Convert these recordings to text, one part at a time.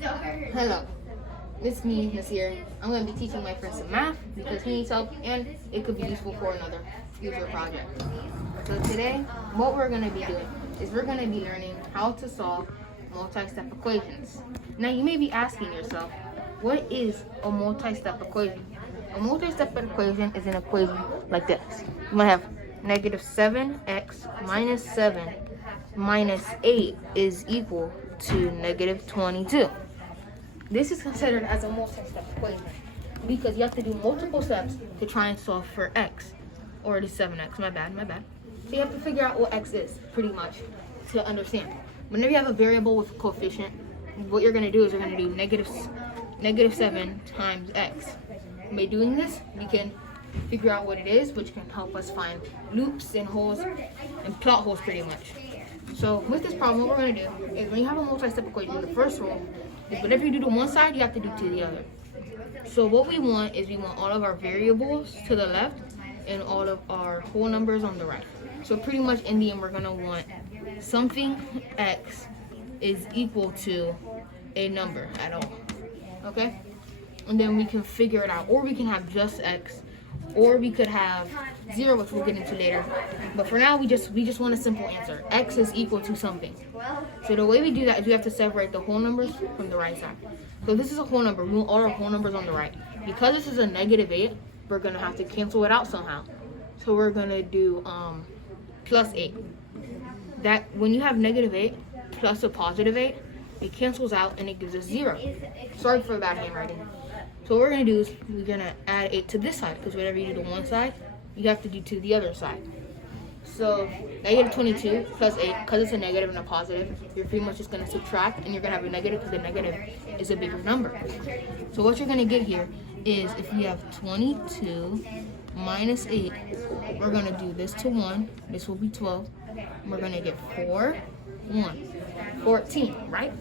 Hello, it's me, Nasir. I'm going to be teaching my friend some math because he needs help and it could be useful for another future project. So today, what we're going to be doing is we're going to be learning how to solve multi-step equations. Now you may be asking yourself, what is a multi-step equation? A multi-step equation is an equation like this. You might have negative 7x minus 7 minus 8 is equal to negative 22. This is considered as a multi-step equation because you have to do multiple steps to try and solve for x, or the 7x, my bad. So you have to figure out what x is, pretty much, to understand. Whenever you have a variable with a coefficient, what you're going to do is you're going to do negative 7 times x. By doing this, we can figure out what it is, which can help us find loops and holes and plot holes pretty much. So with this problem, what we're going to do is when you have a multi-step equation, the first rule is whatever you do to one side, you have to do to the other. So what we want is we want all of our variables to the left and all of our whole numbers on the right. So pretty much in the end, we're going to want something x is equal to a number at all. Okay? And then we can figure it out. Or we can have just x. Or we could have 0, which we'll get into later. But for now, we just want a simple answer. X is equal to something. So the way we do that is we have to separate the whole numbers from the right side. So this is a whole number. We want all our whole numbers on the right. Because this is a negative 8, we're going to have to cancel it out somehow. So we're going to do plus 8. That when you have negative 8 plus a positive 8, it cancels out and it gives us 0. Sorry for bad handwriting. So what we're going to do is we're going to add 8 to this side, because whatever you do to one side, you have to do to the other side. So negative 22 plus 8, because it's a negative and a positive, you're pretty much just going to subtract, and you're going to have a negative because the negative is a bigger number. So what you're going to get here is if we have 22 minus 8, we're going to do this to 1. This will be 12. And we're going to get 4, 1, 14, right?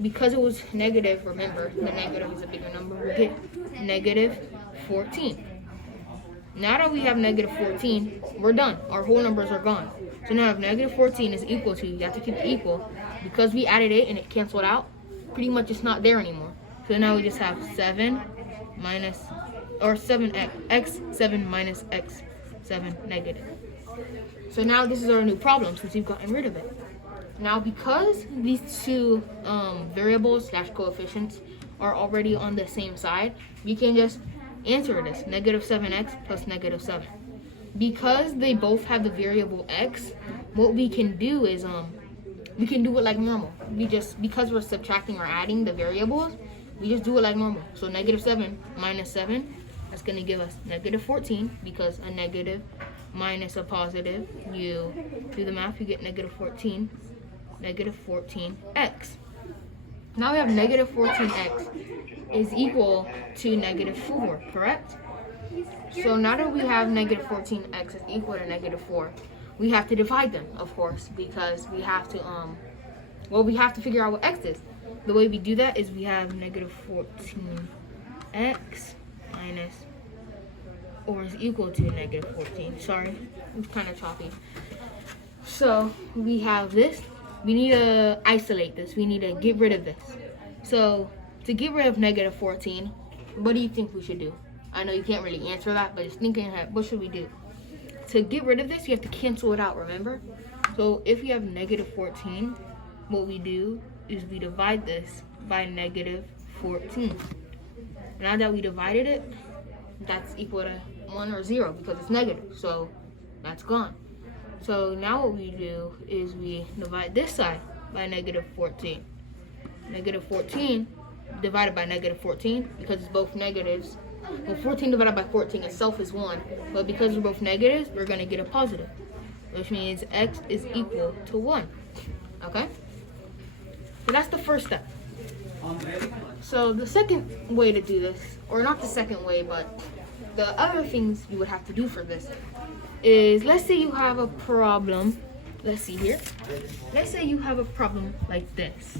Because it was negative, remember, the negative is a bigger number, we get negative 14. Now that we have negative 14, we're done. Our whole numbers are gone. So now if negative 14 is equal to, you have to keep it equal, because we added 8 and it canceled out, pretty much it's not there anymore. So now we just have 7 minus, or 7x, x7 minus x7 negative. So now this is our new problem since we've gotten rid of it. Now, because these two variables / coefficients are already on the same side, we can just answer this, negative 7x plus negative 7. Because they both have the variable x, what we can do is we can do it like normal. Because we're subtracting or adding the variables, we just do it like normal. So negative 7 minus 7, that's going to give us negative 14, because a negative minus a positive, you do the math, you get negative 14. Negative 14x. Now we have negative 14x is equal to negative 4, correct? So now that we have negative 14x is equal to negative 4, we have to divide them, of course, because we have to we have to figure out what x is. The way we do that is we have negative 14x minus, or is equal to negative 14. Sorry, it's kind of choppy. So we have this. We need to isolate this. We need to get rid of this. So to get rid of negative 14, what do you think we should do? I know you can't really answer that, but just think in your head, what should we do? To get rid of this, you have to cancel it out, remember? So if we have negative 14, what we do is we divide this by negative 14. Now that we divided it, that's equal to 1 or 0 because it's negative. So that's gone. So now what we do is we divide this side by negative 14. Negative 14 divided by negative 14, because it's both negatives. Well, 14 divided by 14 itself is 1, but because we're both negatives, we're going to get a positive, which means x is equal to 1. Okay? So that's the first step. So the second way to do this, or not the second way, but the other things you would have to do for this is, let's say you have a problem. Let's see here. Let's say you have a problem like this.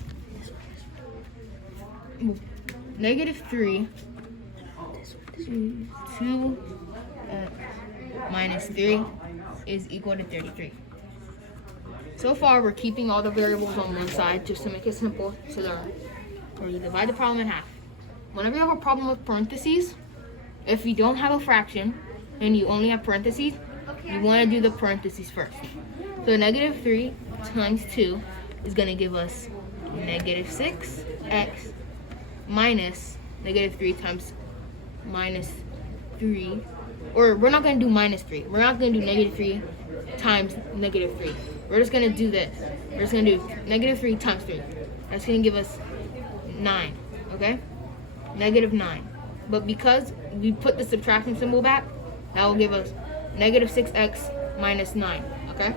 Negative 3 to 2 minus 3 is equal to 33. So far, we're keeping all the variables on one side just to make it simple to learn. or you divide the problem in half. Whenever you have a problem with parentheses, if you don't have a fraction and you only have parentheses, you want to do the parentheses first. So negative 3 times 2 is going to give us negative 6x minus negative 3 times minus 3. Or we're not going to do minus 3. We're not going to do negative 3 times negative 3. We're just going to do this. We're just going to do negative 3 times 3. That's going to give us 9. Okay? Negative 9. But because we put the subtraction symbol back, that will give us negative 6x minus 9. Okay?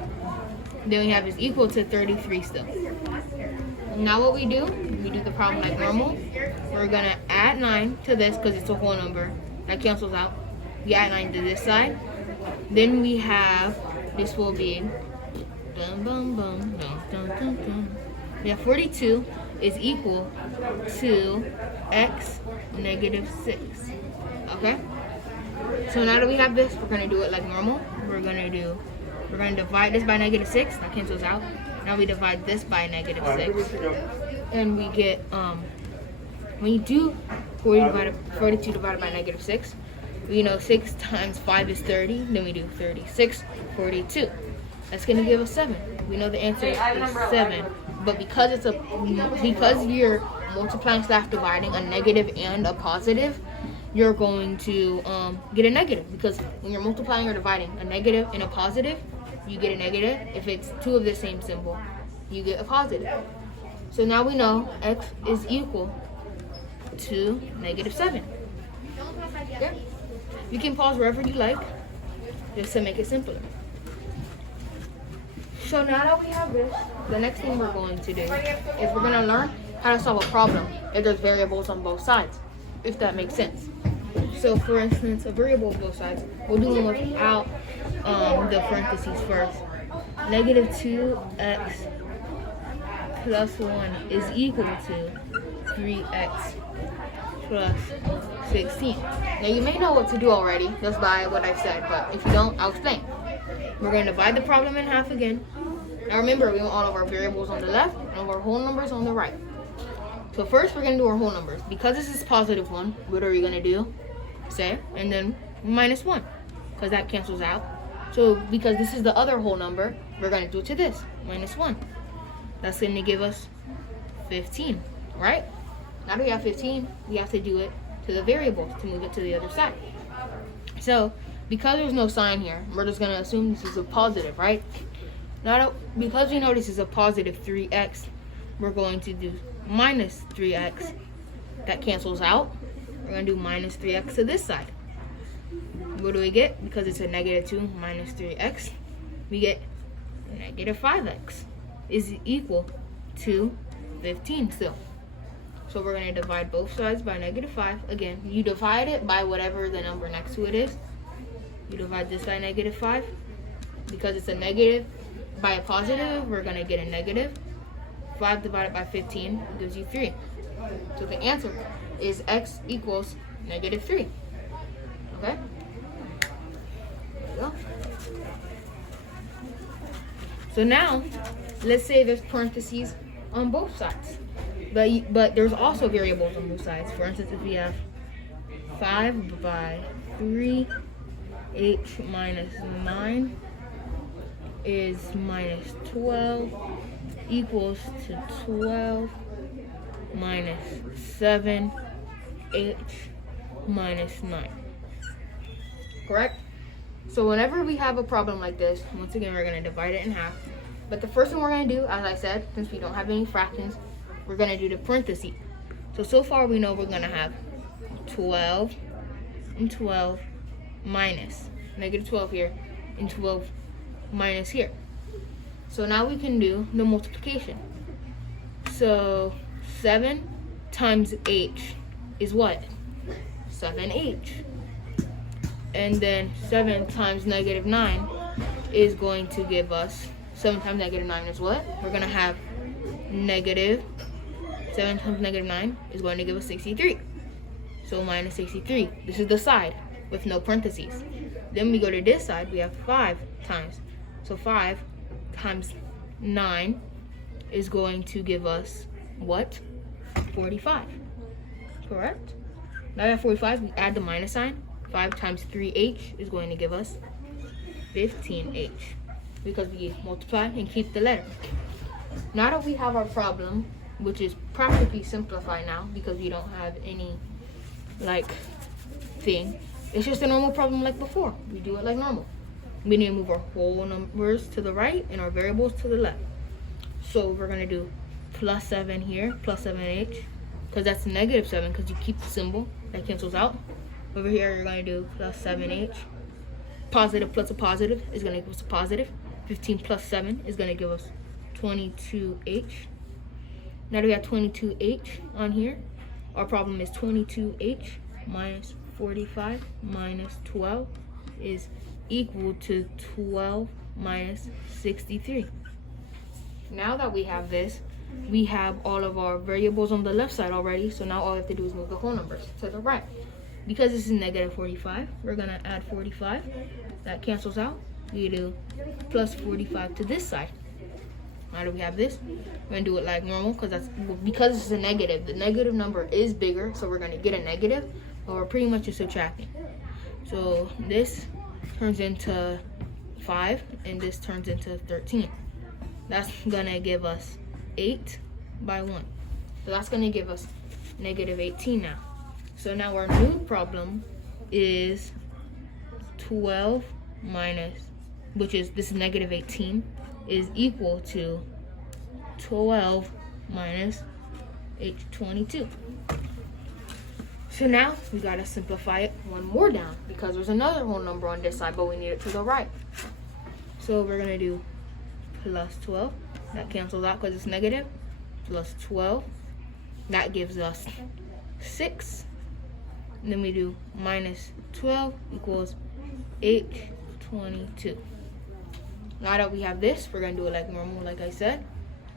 Then we have is equal to 33 still. Now what we do the problem like normal. We're going to add 9 to this because it's a whole number. That cancels out. We add 9 to this side. Then we have, this will be, we have 42 is equal to x negative 6. Okay? So now that we have this, we're going to do it like normal. We're going to divide this by negative 6. That cancels out. Now we divide this by negative 6. And we get, when you do 42 divided by negative 6, we know 6 times 5 is 30. Then we do 36, 42. That's going to give us 7. We know the answer is 7. But because you're multiplying slash dividing a negative and a positive, you're going to get a negative. Because when you're multiplying or dividing a negative and a positive, you get a negative. If it's two of the same symbol, you get a positive. So now we know x is equal to negative 7. Okay? You can pause wherever you like, just to make it simpler. So now that we have this, the next thing we're going to do is we're going to learn how to solve a problem if there's variables on both sides, if that makes sense. So for instance, a variable on both sides, we'll do one without the parentheses first. Negative 2x plus 1 is equal to 3x plus 16. Now you may know what to do already just by what I've said, but if you don't, I'll explain. We're going to divide the problem in half again. Now remember, we want all of our variables on the left and all of our whole numbers on the right. So first we're going to do our whole numbers. Because this is positive 1, what are we going to do? Say, and then minus 1, because that cancels out. So because this is the other whole number, we're going to do it to this, minus 1. That's going to give us 15, right? Now that we have 15, we have to do it to the variables to move it to the other side. So because there's no sign here, we're just going to assume this is a positive, right? Now, because we know this is a positive 3x, we're going to do minus 3x. That cancels out. We're going to do minus 3x to this side. What do we get? Because it's a negative 2 minus 3x, we get negative 5x is equal to 15 still. So we're going to divide both sides by negative 5. Again, you divide it by whatever the number next to it is. You divide this by negative 5. Because it's a negative by a positive, we're going to get a negative. 5 divided by 15 gives you 3. So the answer is x equals negative 3. Okay? There we go. So now, let's say there's parentheses on both sides. But there's also variables on both sides. For instance, if we have 5 by 3, h minus 9 is minus 12 equals to 12 minus 7, h minus 9. Correct? So whenever we have a problem like this, once again, we're going to divide it in half. But the first thing we're going to do, as I said, since we don't have any fractions, we're going to do the parentheses. So far we know we're going to have 12 and 12 minus negative 12 here and 12 minus here. So now we can do the multiplication. So 7 times h is what? 7h. And then 7 times negative 9 is going to give us, 7 times negative 9 is what? We're going to have negative, 7 times negative 9 is going to give us 63. So minus 63. This is the side with no parentheses. Then we go to this side, we have 5 times. So 5 times 9 is going to give us what? 45. Correct? Now we have 45, we add the minus sign. 5 times 3h is going to give us 15h because we multiply and keep the letter. Now that we have our problem, which is practically simplified now because we don't have any like thing, it's just a normal problem like before. We do it like normal. We need to move our whole numbers to the right and our variables to the left. So we're going to do plus 7 here, plus 7h, because that's negative 7 because you keep the symbol. That cancels out. Over here, you're going to do plus 7h. Positive plus a positive is going to give us a positive. 15 plus 7 is going to give us 22h. Now that we have 22h on here, our problem is 22h minus 45 minus 12 is equal to 12 minus 63. Now that we have this, we have all of our variables on the left side already, so now all we have to do is move the whole numbers to the right. Because this is negative 45, we're going to add 45. That cancels out. We do plus 45 to this side. Now that we have this, we're going to do it like normal because this is a negative. The negative number is bigger, so we're going to get a negative, but we're pretty much just subtracting. So this turns into 5, and this turns into 13. That's going to give us 8 by 1. So that's going to give us negative 18 now. So now our new problem is 12 minus, which is this is negative 18, is equal to 12 minus h22. So now we got to simplify it one more down because there's another whole number on this side, but we need it to the right. So we're going to do plus 12. That cancels out because it's negative. Plus 12. That gives us 6. And then we do minus 12 equals h22. Now that we have this, we're going to do it like normal, like I said.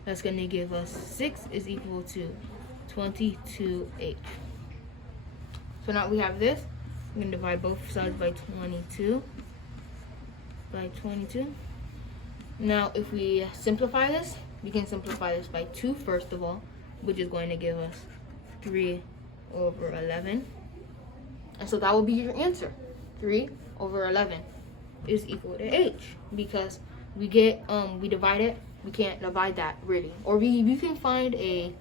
That's going to give us 6 is equal to 22h. So now we have this. We're going to divide both sides by 22. By 22. Now, if we simplify this, we can simplify this by 2 first of all, which is going to give us 3 over 11. And so that will be your answer. 3 over 11 is equal to h because we divide it. We can't divide that really. Or you can find a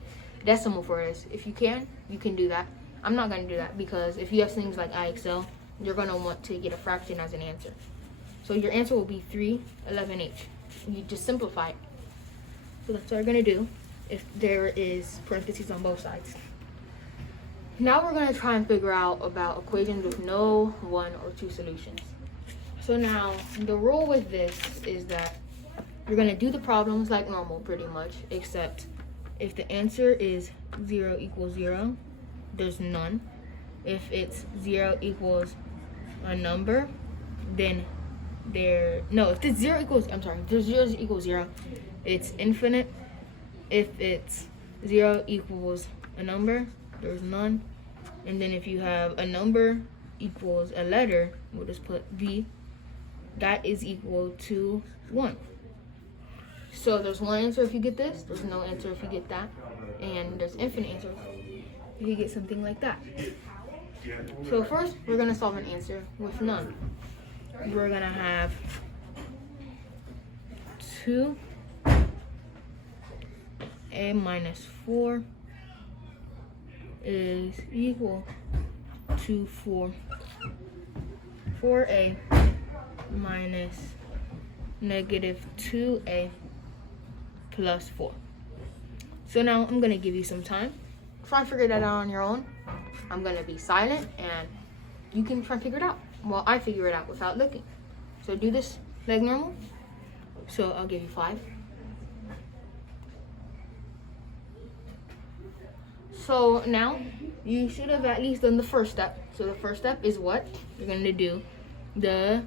decimal for this. If you can do that. I'm not going to do that because if you have things like IXL, you're going to want to get a fraction as an answer. So your answer will be 311h. You just simplify it. So that's what we're going to do if there is parentheses on both sides. Now we're going to try and figure out about equations with no 1 or 2 solutions. So now the rule with this is that you're going to do the problems like normal pretty much, except if the answer is 0 equals 0, there's none. If it's 0 equals a number, then if it's 0 equals, if there's 0 equals 0, it's infinite. If it's 0 equals a number, there's none. And then if you have a number equals a letter, we'll just put V, that is equal to 1. So there's one answer if you get this, there's no answer if you get that, and there's infinite answers if you get something like that. So first, we're going to solve an answer with none. We're going to have 2a minus 4 is equal to 4a minus negative 2a plus 4. So now I'm going to give you some time. Try and figure that out on your own. I'm going to be silent and you can try and figure it out while I figure it out without looking. So do this like normal. So I'll give you 5. So now you should have at least done the first step. So the first step is what? You're going to do the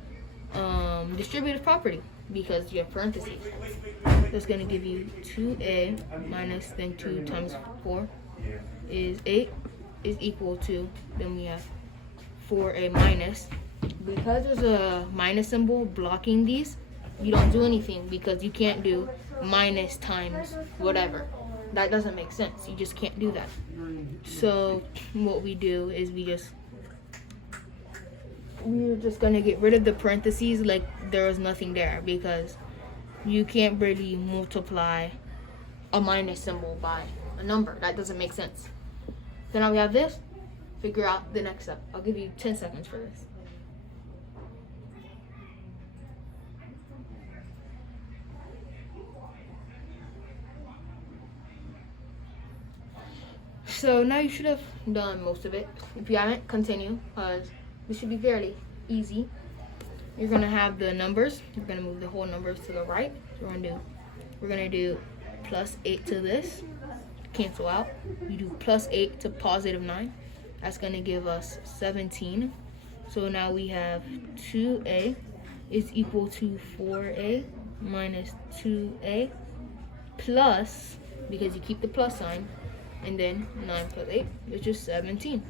distributive property because you have parentheses. That's going to give you 2a minus then 2 times 4 is 8 is equal to, then we have 4a minus. Because there's a minus symbol blocking these, you don't do anything because you can't do minus times whatever. That doesn't make sense. You just can't do that. So what we do is we're just gonna get rid of the parentheses like there was nothing there, because you can't really multiply a minus symbol by a number. That doesn't make sense. So now we have this. Figure out the next step. I'll give you 10 seconds for this. So now you should have done most of it. If you haven't, continue, because this should be fairly easy. You're gonna have the numbers. You're gonna move the whole numbers to the right. So we're gonna do plus 8 to this. Cancel out. You do plus 8 to positive 9. That's gonna give us 17. So now we have 2a is equal to 4a minus 2a plus, because you keep the plus sign, and then 9 plus 8, which is 17.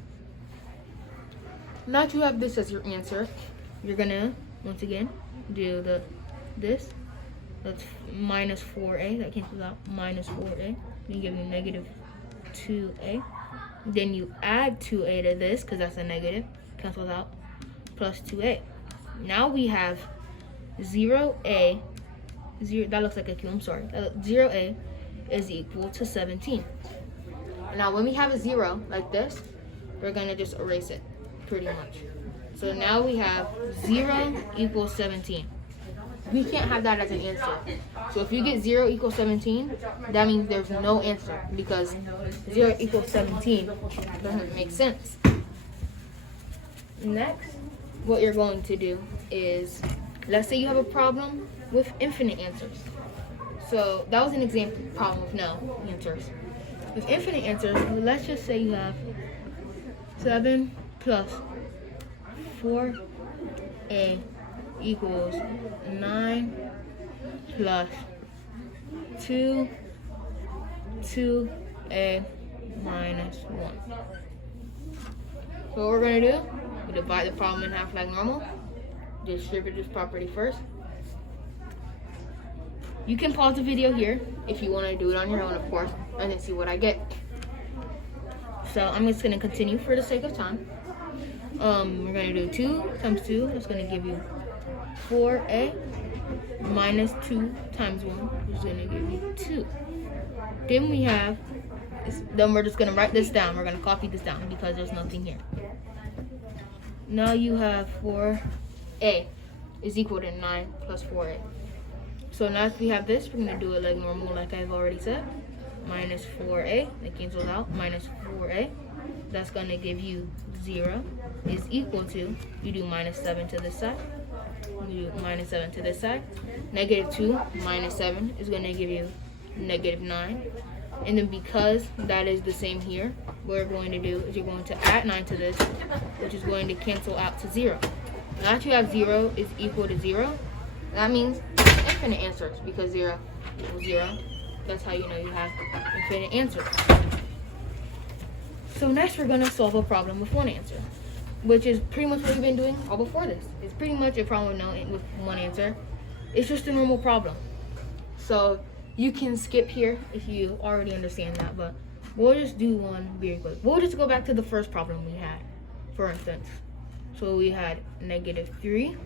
Now that you have this as your answer, you're gonna, once again, do this. That's minus 4a, that cancels out, minus 4a. You give me negative 2a. Then you add 2a to this, because that's a negative, cancels out, plus 2a. Now we have 0a, that looks like a Q, I'm sorry. 0a is equal to 17. Now when we have a 0 like this, we're gonna just erase it, pretty much. So now we have 0 equals 17. We can't have that as an answer. So if you get 0 equals 17, that means there's no answer, because 0 equals 17 doesn't make sense. Next, what you're going to do is, let's say you have a problem with infinite answers. So that was an example problem with no answers. With infinite answers, let's just say you have 7 plus 4a equals 9 plus 2a minus 1. So what we're going to do, we divide the problem in half like normal. Distributive property first. You can pause the video here if you want to do it on your own, of course, and then see what I get. So I'm just going to continue for the sake of time. We're going to do 2 times 2. That's going to give you 4a minus 2 times 1, which is going to give you 2. Then we have, then we're just going to write this down. We're going to copy this down because there's nothing here. Now you have 4a is equal to 9 plus 4a. So now if we have this, we're going to do it like normal, like I've already said. Minus 4a, that cancels out, minus 4a. That's going to give you 0 is equal to, you do minus 7 to this side. You do minus 7 to this side. Negative 2 minus 7 is going to give you negative 9. And then because that is the same here, what you're going to do is you're going to add 9 to this, which is going to cancel out to 0. Now that you have 0 is equal to 0, that means infinite answers, because 0 equals 0. That's how you know you have infinite answers. So next we're going to solve a problem with one answer, which is pretty much what we've been doing all before this. It's pretty much a problem with one answer. It's just a normal problem. So you can skip here if you already understand that, but we'll just do one very quick. We'll just go back to the first problem we had, for instance. So we had negative 3,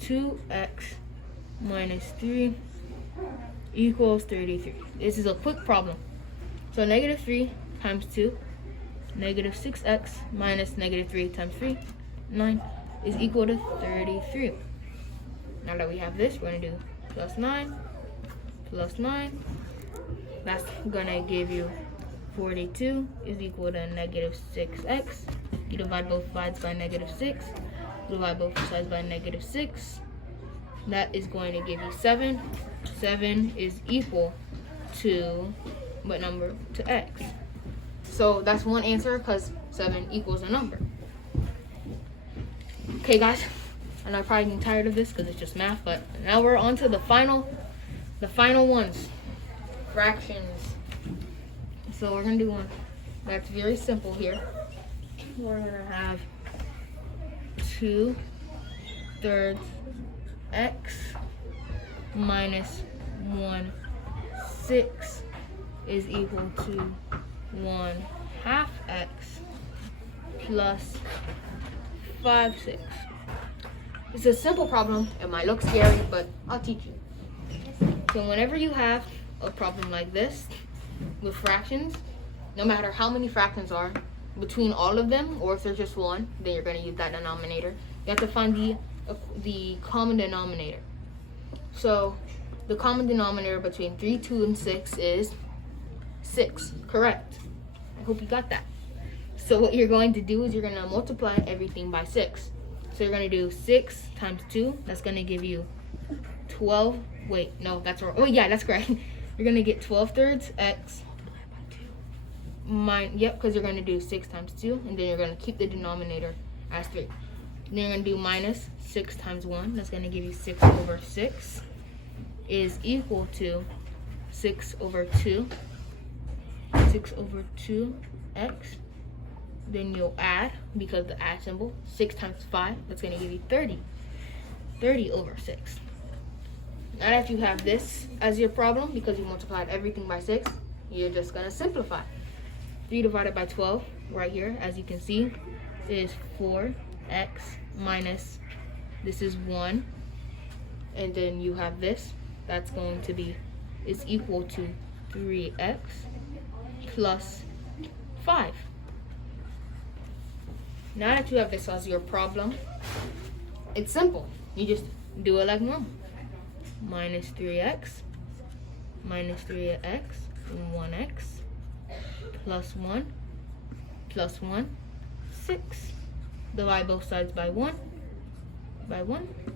2x minus 3 equals 33. This is a quick problem. So negative 3 times 2, negative 6x minus negative 3 times 3, 9, is equal to 33. Now that we have this, we're going to do plus 9, plus 9. That's going to give you 42 is equal to negative 6x. You divide both sides by negative 6. Divide both sides by negative 6. That is going to give you 7. 7 is equal to what number? To x. So that's one answer, because 7 equals a number. Okay, guys. And I'm probably getting tired of this because it's just math, but now we're on to the final ones. Fractions. So we're going to do one that's very simple here. We're going to have 2/3 x minus 1/6 is equal to 1/2 x plus 5/6. It's a simple problem. It might look scary, but I'll teach you. So whenever you have a problem like this with fractions, no matter how many fractions are between all of them, or if there's just one, then you're going to use that denominator. You have to find the common denominator. So the common denominator between 3, 2, and 6 is 6. Correct. I hope you got that. So what you're going to do is you're going to multiply everything by 6. So you're going to do 6 times 2. That's going to give you 12. Wait, no, that's wrong. Oh, yeah, that's correct. You're going to get 12/3 x. Yep, because you're going to do 6 times 2. And then you're going to keep the denominator as 3. Then you're going to do minus 6 times 1. That's going to give you 6/6 is equal to 6/2. 6/2x. Then you'll add, because the add symbol, 6 times 5, that's going to give you 30. 30/6. Now that you have this as your problem, because you multiplied everything by 6, you're just going to simplify. 3 divided by 12, right here, as you can see, is 4x minus, this is 1. And then you have this, that's going to be, is equal to 3x plus 5. Now that you have this as your problem, it's simple. You just do it like normal. Minus 3x, and 1x, plus 1, 6. Divide both sides by 1.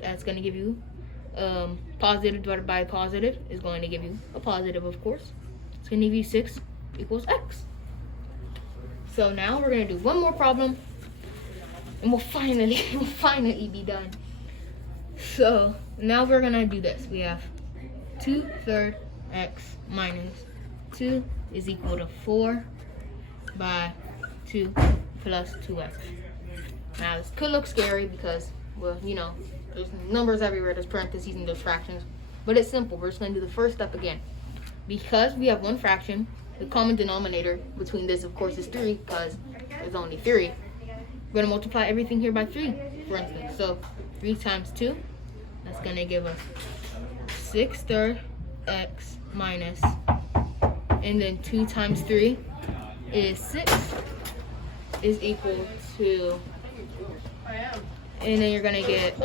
That's going to give you positive divided by positive is going to give you a positive, of course. It's going to give you 6 equals x. So now we're going to do one more problem, and we'll finally be done. So now we're going to do this. We have 2/3 x minus 2 is equal to 4 by 2 plus 2x. Now this could look scary because, well, you know, there's numbers everywhere, there's parentheses and there's fractions. But it's simple. We're just going to do the first step again. Because we have one fraction, the common denominator between this, of course, is 3, because there's only 3. We're going to multiply everything here by 3, for instance. So 3 times 2, that's going to give us 6/3 x minus, and then 2 times 3 is 6, is equal to, and then you're going to get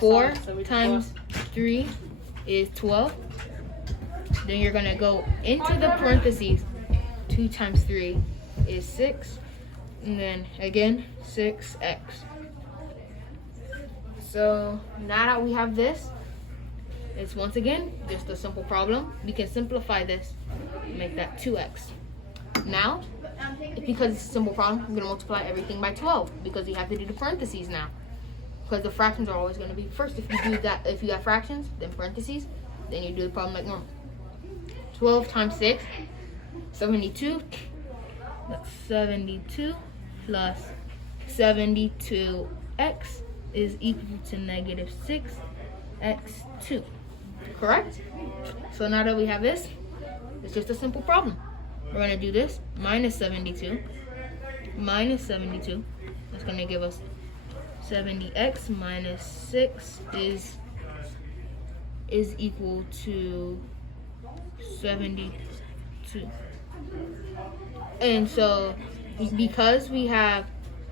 4 times 3 is 12. Then you're going to go into the parentheses. 2 times 3 is 6. And then again, 6x. So now that we have this, it's once again just a simple problem. We can simplify this and make that 2x. Now, because it's a simple problem, I'm going to multiply everything by 12 because you have to do the parentheses now. Because the fractions are always going to be first. If you do that, if you have fractions, then parentheses, then you do the problem like normal. 12 times 6, 72. That's 72 plus 72x is equal to negative 6x2. Correct? So now that we have this, it's just a simple problem. We're going to do this, minus 72. Minus 72. That's going to give us 70x minus 6 is equal to 72. And so because we have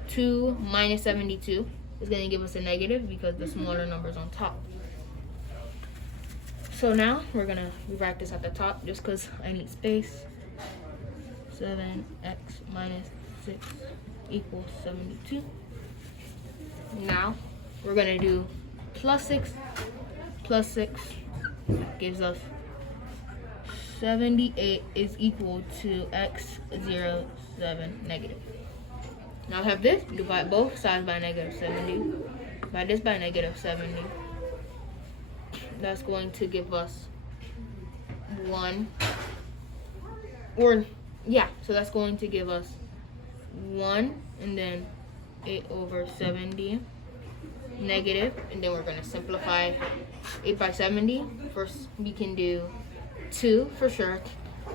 2 minus 72, it's going to give us a negative because the smaller number is on top. So now we're going to rewrite this at the top just because I need space. 7x minus 6 equals 72. Now we're going to do plus 6 gives us 78 is equal to x07 negative. Now I have this, divide both sides by negative 70. Divide this by negative 70. That's going to give us 1. So that's going to give us 1 and then 8/70 negative, and then we're going to simplify 8 by 70. First we can do 2 for sure,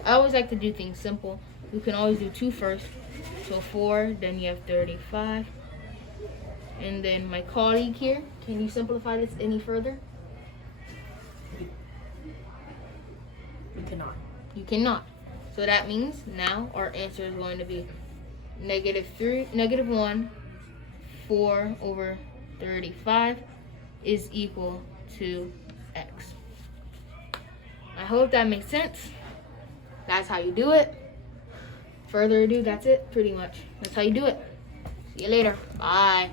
I always like to do things simple. You can always do 2 first. So 4, then you have 35. And then my colleague here, can you simplify this any further? You cannot. You cannot. So that means now our answer is going to be -1, 4 over 35 is equal to x. I hope that makes sense. That's how you do it. Further ado, that's it pretty much. That's how you do it. See you later. Bye.